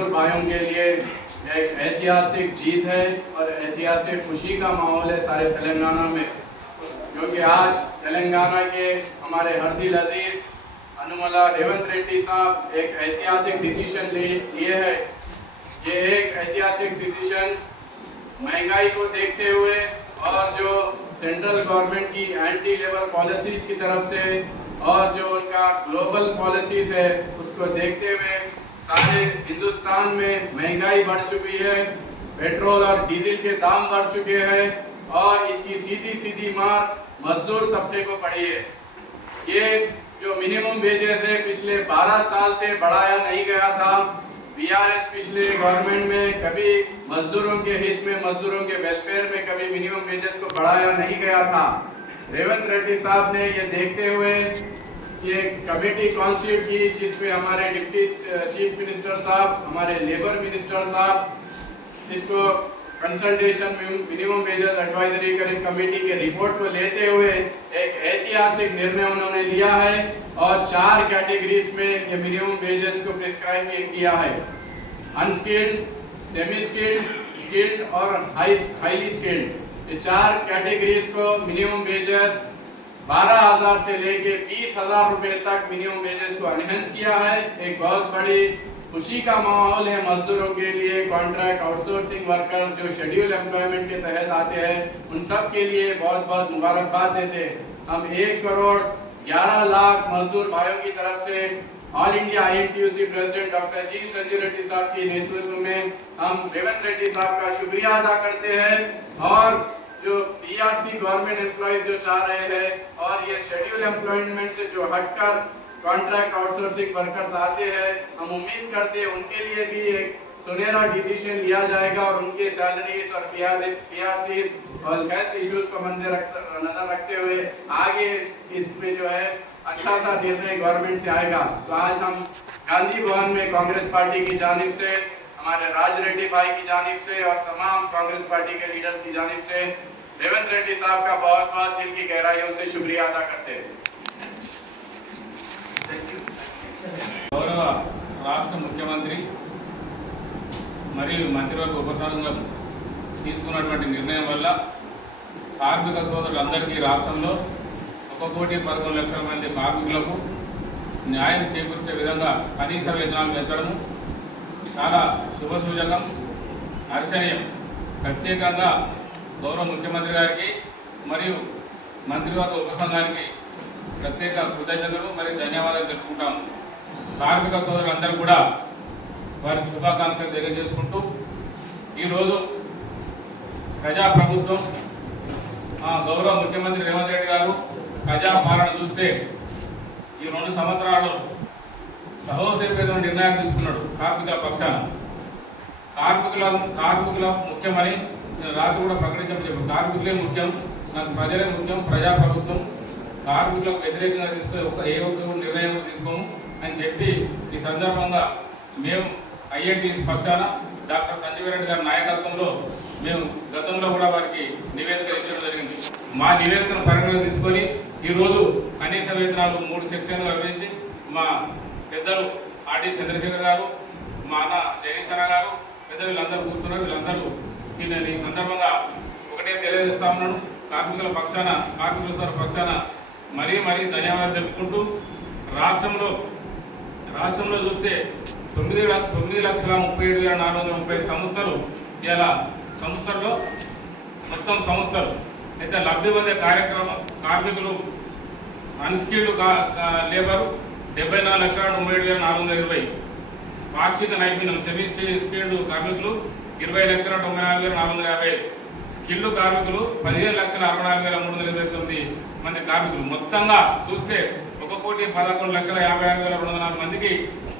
मजदूर भाइयों के लिए एक ऐतिहासिक जीत है और ऐतिहासिक खुशी का माहौल है सारे तेलंगाना में, क्योंकि आज तेलंगाना के हमारे हरदिल अजीज अनुमला रेवंत रेड्डी साहब एक ऐतिहासिक डिसीजन लिए है। ये एक ऐतिहासिक डिसीजन महंगाई को देखते हुए और जो सेंट्रल गवर्नमेंट की एंटी लेबर पॉलिसीज की तरफ से और जो उनका ग्लोबल पॉलिसीज है उसको देखते हुए सारे हिंदुस्तान में महंगाई बढ़ चुकी है, पेट्रोल और डीजल के दाम बढ़ चुके हैं और इसकी सीधी सीधी मार मजदूर तबके को पड़ी है। ये जो मिनिमम वेजेस है पिछले 12 साल से बढ़ाया नहीं गया था। बीआरएस पिछले गवर्नमेंट में कभी मजदूरों के हित में, मजदूरों के वेलफेयर में कभी मिनिमम वेजेस को बढ़ाया नहीं गया था। रेवंत रेड्डी साहब ने ये देखते हुए ये कमेटी कॉन्स्टिट्यूट की, जिसमें हमारे डिप्टी चीफ मिनिस्टर साहब, हमारे लेबर मिनिस्टर साहब इसको consultation minimum wages advisory committee के रिपोर्ट को लेते हुए एक ऐतिहासिक निर्णय उन्होंने लिया है और 4 कैटेगरीज में ये मिनिमम वेजेस को प्रिस्क्राइब किया है। अनस्किल्ड, सेमी स्किल्ड, स्किल्ड और हाईली स्किल्ड, ये 4 कैटेगरीज को मिनिमम वेजेस 12,000 से लेके 20,000 रुपए तक मिनिमम वेजेस को एनहेंस किया है। एक बहुत बड़ी खुशी का माहौल है मजदूरों के लिए। कॉन्ट्रैक्ट आउटसोर्सिंग वर्कर जो शेड्यूल एम्प्लॉयमेंट के तहत आते हैं उन सब के लिए बहुत बहुत मुबारकबाद देते हैं। हम 1 करोड़ 11 लाख मजदूर भाइयों की तरफ से ऑल इंडिया आईएनटीयूसी प्रेसिडेंट डॉक्टर जी संजय रेड्डी साहब के नेतृत्व में हम रेवंत रेड्डी साहब का शुक्रिया अदा करते हैं। और जो बीआरसी गवर्नमेंट एम्प्लॉइज जो चाह रहे हैं और ये शेड्यूल एम्प्लॉयमेंट से जो हटकर कॉन्ट्रैक्ट आउटसोर्सिंग वर्कर्स आते हैं, हम उम्मीद करते हैं उनके लिए भी एक सुनहरा डिसीजन लिया जाएगा और उनके सैलरीज और बीआरसी और हेल्थ इश्यूज को नजर रखते हुए आगे इसमें जो है अच्छा सा निर्णय गवर्नमेंट से आएगा। तो आज हम गांधी भवन में कांग्रेस पार्टी की जानिब से, हमारे राज रेड्डी भाई की जानिब से और तमाम कांग्रेस पार्टी के लीडर्स की जानिब से रेवंत रेड्डी साहब का बहुत बहुत दिल की गहराइयों से शुक्रिया अदा करते हैं। గౌరవ రాష్ట్ర ముఖ్యమంత్రి మరియు మంత్రివర్గ ఉపసంఘం తీసుకున్నటువంటి నిర్ణయం వల్ల కార్మిక సోదరులందరికీ రాష్ట్రంలో 1,11,00,000 మంది కార్మికులకు న్యాయం చేకూర్చే విధంగా కనీస వేతనాలు పెంచడం చాలా శుభసూచకం, హర్షణీయం. ప్రత్యేకంగా గౌరవ ముఖ్యమంత్రి గారికి మరియు మంత్రివర్గ ఉపసంఘానికి ప్రత్యేక కృతజ్ఞతలు మరియు ధన్యవాదాలు తెలుపుకుంటాము. కార్మిక సోదరులందరూ కూడా వారికి శుభాకాంక్షలు తెలియజేసుకుంటూ ఈరోజు ప్రజాప్రభుత్వం గౌరవ ముఖ్యమంత్రి రేవంత్ రెడ్డి గారు ప్రజాపాలన చూస్తే ఈ 2 సంవత్సరాలు సహోసేపేద నిర్ణయం తీసుకున్నాడు. కార్మికుల పక్షాన కార్మికుల ముఖ్యమని రాత్రి కూడా ప్రకటించమని చెప్పారు. కార్మికులే ముఖ్యం, నాకు ప్రజలే ముఖ్యం, ప్రజాప్రభుత్వం కార్మికులకు వ్యతిరేకంగా తీసుకుని ఏ ఒక్క నిర్ణయం తీసుకోము అని చెప్పి ఈ సందర్భంగా మేము ఐఎన్టీసీ పక్షాన డాక్టర్ సంజీవ్ రెడ్డి గారి నాయకత్వంలో మేము గతంలో కూడా వారికి నివేదిక ఇచ్చడం జరిగింది. మా నివేదికను పరిగణన తీసుకొని ఈరోజు కనీస వేతనాలు 3 సెక్షన్లుగా విభజించి మా పెద్దలు ఆర్డి చంద్రశేఖర్ గారు, మా అన్న జగదీశ్వర గారు, పెద్దలు వీళ్ళందరూ కూర్చున్నారు. వీళ్ళందరూ నేను ఈ సందర్భంగా ఒకటే తెలియజేస్తా ఉన్నాను. కార్మికుల పక్షాన మరీ ధన్యవాదాలు తెలుపుకుంటూ రాష్ట్రంలో చూస్తే 9,37,430 సంస్థలు ఇలా సంస్థల్లో మొత్తం సంస్థలు అయితే లబ్ధి పొందే కార్మికులు అన్స్కిల్డ్ లేబరు 74,97,420, పాక్షిక నైపుణ్యం సెమీ స్కిల్డ్ కార్మికులు 20,94,450, స్కిల్డ్ కార్మికులు 15,64,329 మంది కార్మికులు. మొత్తంగా చూస్తే 1,11,56,204 మందికి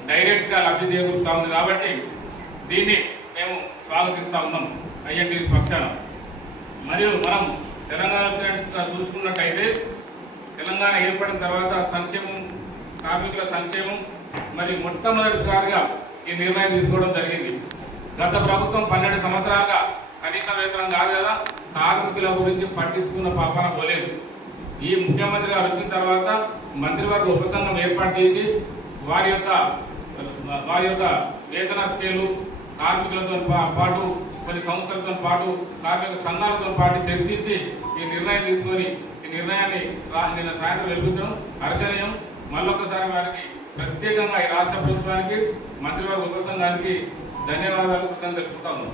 డైరెక్ట్గా లబ్ధి చేకూరుస్తూ ఉంది. కాబట్టి దీన్ని మేము స్వాగతిస్తూ ఉన్నాం ఐఎన్టీసీ పక్షాన. మరియు మనం తెలంగాణ చూసుకున్నట్టయితే తెలంగాణ ఏర్పడిన తర్వాత కార్మికుల సంక్షేమం మరియు మొట్టమొదటిసారిగా ఈ నిర్ణయం తీసుకోవడం జరిగింది. గత ప్రభుత్వం 12 సంవత్సరాలుగా కనీస వేతనం కాదు కదా, కార్మికుల గురించి పట్టించుకున్న పాపన పోలేదు. ఈ ముఖ్యమంత్రి గారు వచ్చిన తర్వాత మంత్రివర్గ ఉపసంఘం ఏర్పాటు చేసి వారి యొక్క వేతన స్కేలు కార్మికులతో పాటు కొన్ని సంస్థలతో పాటు కార్మిక సంఘాలతో పాటు చర్చించి ఈ నిర్ణయం తీసుకొని ఈ నిర్ణయాన్ని నిన్న సాయంత్రం వెలుగుతాం హర్షణీయం. మళ్ళొకసారి వారికి ప్రత్యేకంగా ఈ రాష్ట్ర ప్రభుత్వానికి మంత్రివర్గ ఉపసంఘానికి ధన్యవాదాలు తెలుపుతాము.